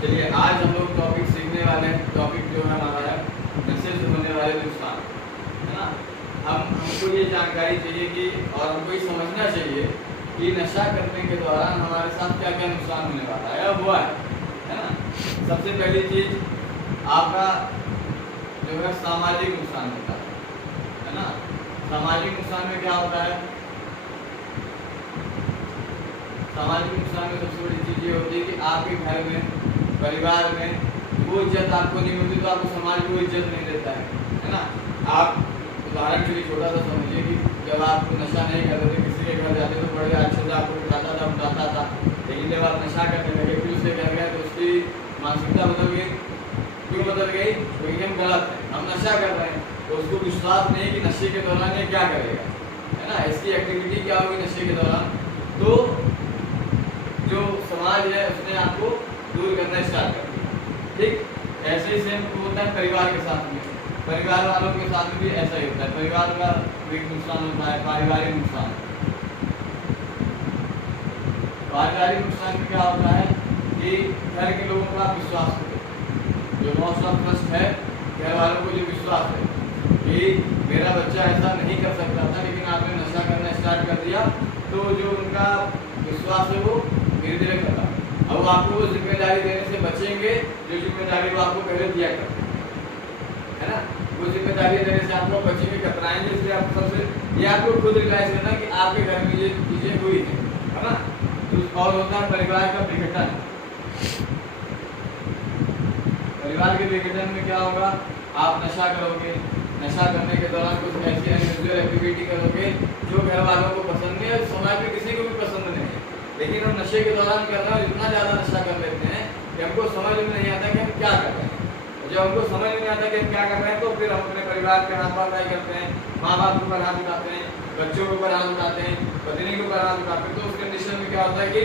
चलिए आज हम लोग टॉपिक सीखने वाले हैं। टॉपिक जो है हमारा है नशे से होने वाले नुकसान, है ना। हमको ये जानकारी चाहिए कि और हमको ये समझना चाहिए कि नशा करने के दौरान हमारे साथ क्या क्या नुकसान होने वाला है और हुआ है ना। सबसे पहली चीज आपका जो है सामाजिक नुकसान होता है ना। सामाजिक नुकसान में क्या होता है? सामाजिक नुकसान में सबसे बड़ी चीज ये होती है कि आपके घर में, परिवार में वो इज्जत आपको नहीं मिलती, तो आपको समाज वो इज्जत नहीं देता है ना। आप उदाहरण के लिए छोटा सा समझिए कि जब आप नशा नहीं करते थे, किसी के घर जाते तो बड़े अच्छे से आपको बिठाता था, उठाता था, लेकिन जब आप नशा करने लगे, फिर उससे कर गए तो उसकी मानसिकता बदल गई। क्यों बदल गई? तो एकदम गलत है, हम नशा कर रहे हैं तो उसको विश्वास नहीं कि नशे के दौरान ये क्या करेगा, है ना। इसकी एक्टिविटी क्या होगी नशे के दौरान, तो जो समाज है उसने आपको दूर करना स्टार्ट कर दिया। ठीक ऐसे ही सेम होता है परिवार के साथ में, परिवार वालों के साथ में भी ऐसा ही होता है। परिवार का भी नुकसान होता है, पारिवारिक नुकसान। पारिवारिक नुकसान में क्या होता है कि घर के लोगों का विश्वास हो, जो लॉस ऑफ ट्रस्ट है, घर वालों को जो विश्वास है कि मेरा बच्चा ऐसा नहीं कर सकता था, लेकिन आपने नशा करना स्टार्ट कर दिया, तो जो उनका विश्वास है वो धीरे धीरे खत्म। अब आपको वो जिम्मेदारी देने से बचेंगे जो जिम्मेदारी वो आपको पहले दिया करते है ना। वो जिम्मेदारी देने से आपको बचेंगे, कतराएंगे। इसलिए आप सबसे ये आपको खुद रियलाइज करना कि आपके घर में ये चीजें हुई है ना। और होता है परिवार का विघटन। परिवार के विघटन में क्या होगा? आप नशा करोगे, नशा करने के दौरान कुछ ऐसी अनयूजुअल एक्टिविटी करोगे जो घर वालों को पसंद नहीं है, समाज में किसी को भी पसंद नहीं है, लेकिन हम नशे के दौरान कर रहे हैं, इतना ज़्यादा नशा कर लेते हैं कि हमको समझ में नहीं आता कि हम क्या कर रहे हैं। जब हमको समझ में नहीं आता कि हम क्या कर रहे हैं, तो फिर हम अपने परिवार पे हाथ पाई करते हैं, माँ बाप के ऊपर हाथ उठाते हैं, बच्चों के ऊपर हाथ उठाते हैं, पत्नी के ऊपर हाथ उठाते हैं। तो उस कंडीशन में क्या होता है कि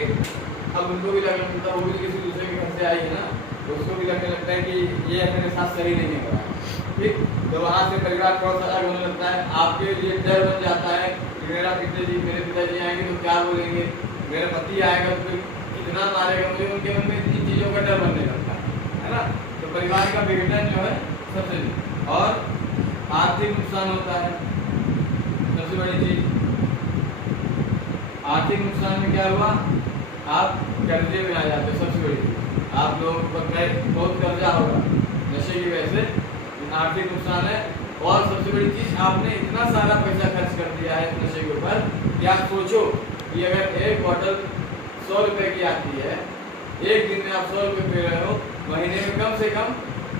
अब उनको भी लगने लगता है, वो भी किसी दूसरे के घर से आई है ना, तो उसको भी लगने लगता है कि ये मेरे साथ सही नहीं हो रहा है। ठीक, तो वहाँ से परिवार थोड़ा सा अलग होने लगता है। आपके लिए डर बन जाता है कि मेरे पिताजी आएंगे तो क्या बोलेंगे, मेरा पति आएगा तो कितना मारेगा मुझे, उनके मन में इन चीज़ों का डर बनने लगता है ना। तो परिवार का विघटन जो है सबसे, और आर्थिक नुकसान होता है सबसे बड़ी चीज। आर्थिक नुकसान में क्या हुआ? आप कर्जे में आ जाते हो। सबसे बड़ी चीज, आप लोगों पर बहुत कर्जा होगा नशे की वजह से, आर्थिक नुकसान है। और सबसे बड़ी चीज, आपने इतना सारा पैसा खर्च कर दिया है नशे के ऊपर कि आप सोचो कि अगर एक बॉटल 100 रुपए की आती है, एक दिन में आप 100 रुपए पी रहे हो, महीने में कम से कम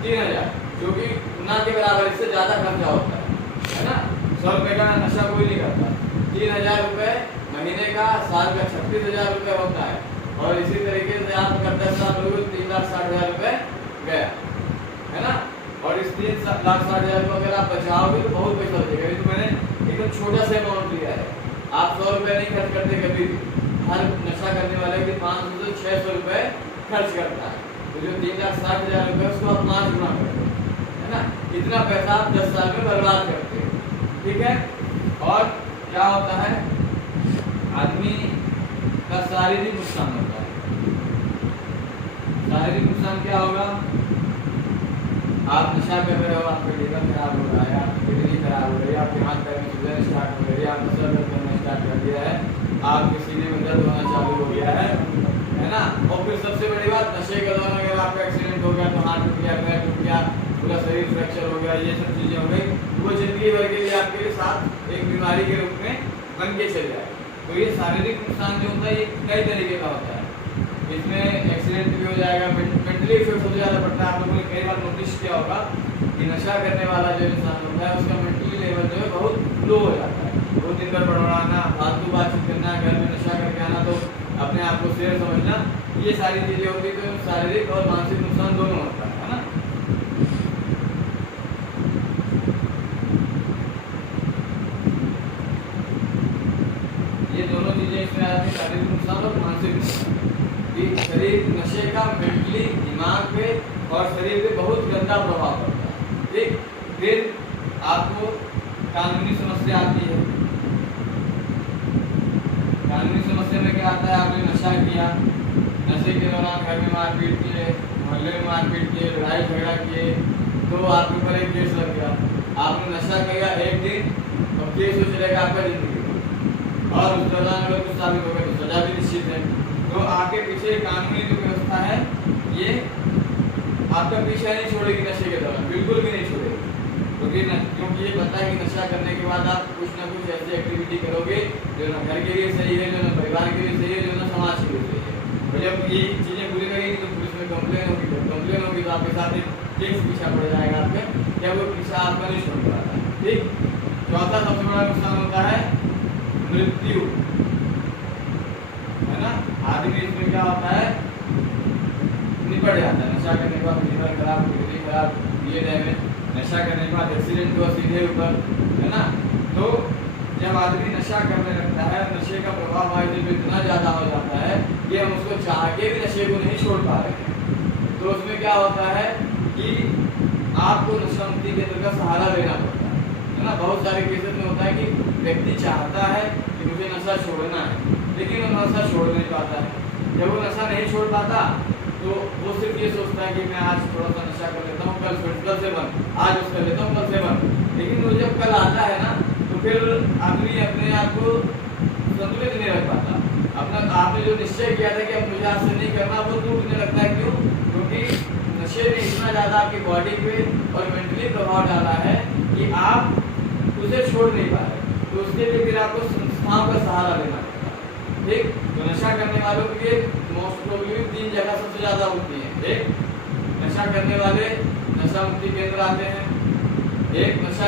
3000, जो कि ना के बराबर, इससे ज़्यादा खर्चा होता है ना। 100 रुपये का नशा कोई नहीं करता। 3000 रुपये महीने का, साल का 36,000 रुपये होता है। और इसी तरीके से आप अगर 10 साल हो गए, 3,60,000 रुपये गया, है ना। और इस 3,60,000 को अगर आप बचाओगे तो बहुत पैसा बचेगा। तो मैंने एकदम छोटा सा अमाउंट लिया है। आप 100 रुपये नहीं खर्च करते कभी भी। हर नशा करने वाले की 500 से 600 रुपये खर्च करता है, तो जो 3,60,000 रुपये उसको आप 5 गुना करते हैं ना। इतना पैसा आप 10 साल में बर्बाद करते हैं। ठीक है। और क्या होता है? आदमी का शारीरिक नुकसान होता है। शारीरिक नुकसान क्या होगा? आप नशा कर रहे हो, आपका लीवर खराब हो रहा है, आपकी किडनी खराब हो रही है, आपके हाथ पैर में सूजन स्टार्ट हो रही है, आपका सर दर्द करना स्टार्ट कर दिया है, आपके सीने में दर्द होना चालू हो गया है ना। और फिर सबसे बड़ी बात, नशे के दौरान अगर आपका एक्सीडेंट हो गया, तो हाथ टूट गया, पैर टूट गया, पूरा शरीर फ्रैक्चर हो गया, ये सब चीज़ें हो गई, वो जिंदगी भर के लिए आपके साथ एक बीमारी के रूप में बन के चल जाए। तो ये शारीरिक नुकसान जो होता है ये कई तरीके का होता है। इसमें एक्सीडेंट भी हो जाएगा, मेंटली इफेक्ट हो ज़्यादा पड़ता है। आप लोगों ने कई बार नोटिस किया होगा कि नशा करने वाला जो इंसान होता है उसका मेंटली लेवल जो है बहुत लो हो जाता है। वो दिन भर बड़बड़ाना, फालतू बातचीत करना, घर में नशा करके आना, तो अपने आप को शेर समझना, ये सारी चीज़ें होती है। तो शारीरिक और मानसिक नुकसान दोनों होता है ना। ये दोनों चीज़ें इसमें आती हैं, शारीरिक नुकसान और मानसिक नुकसान। कि शरीर नशे का मेंटली दिमाग पे और शरीर पे बहुत गंदा प्रभाव पड़ता है। ठीक, फिर आपको कानूनी समस्या आती है। कानूनी समस्या में क्या आता है? आपने नशा किया, नशे के दौरान घर में मारपीट किए, मोहल्ले में मारपीट किए, लड़ाई झगड़ा किए, तो आपके ऊपर एक केस लग गया। आपने नशा किया एक दिन, और केस हो चलेगा आपका जिंदगी, और उस दौरान अगर कुछ साबित हो गया तो सजा भी निश्चित है। तो आपके पीछे कानूनी जो व्यवस्था है ये आपका पीछा नहीं छोड़ेगी नशे के दौरान, बिल्कुल भी नहीं छोड़ेगी। क्योंकि ये पता है कि नशा करने के बाद आप कुछ ना कुछ ऐसी एक्टिविटी करोगे जो ना घर के लिए सही है, जो ना परिवार के लिए सही है, जो ना समाज के लिए सही है। और जब ये चीज़ें पूरी रहेगी तो पुलिस में कंप्लेन होगी, जब कंप्लेन होगी तो आपके साथ एक केस पीछा पड़ जाएगा आपके, क्या वो पीछा आपका नहीं छोड़ पाता। ठीक। चौथा सबसे बड़ा नुकसान होता है मृत्यु, है ना। आदमी इसमें क्या होता है, निपट जाता है। नशा करने के बाद लीवर खराब, किडनी खराब, ये डैमेज, नशा करने के बाद एक्सीडेंट हुआ सीधे ऊपर, है ना। तो जब आदमी नशा करने लगता है, नशे का प्रभाव हमारे दिल में इतना ज़्यादा हो जाता है कि हम उसको चाह के भी नशे को नहीं छोड़ पा रहे हैं। तो उसमें क्या होता है कि आपको नशा मुक्ति केंद्र का सहारा लेना पड़ता है ना। बहुत सारे केसेस में होता है कि व्यक्ति चाहता है कि मुझे नशा छोड़ना है, लेकिन वो नशा छोड़ नहीं पाता है। जब वो नशा नहीं छोड़ पाता तो वो सिर्फ ये सोचता है कि मैं आज थोड़ा सा नशा कर लेता हूँ, कल से बंद, आज उसका लेता हूँ, कल से बंद। लेकिन वो जब कल आता है ना तो फिर आदमी अपने आप को संतुलित नहीं रख पाता। अपना आपने जो निश्चय किया था कि अब मुझे आज से नहीं करना, वो टूटने लगता है। क्यों? क्योंकि नशे ने इतना ज़्यादा आपकी बॉडी पे और मेंटली प्रभाव डाला है कि आप उसे छोड़ नहीं पा रहे। तो उसके लिए फिर आपको संस्थाओं का सहारा लेना पड़ता है। ठीक। तो नशा करने वालों के लिए मोस्ट प्रोबेबली 3 जगह सबसे ज़्यादा होती है। एक, नशा करने वाले नशा मुक्ति केंद्र आते हैं। एक, नशा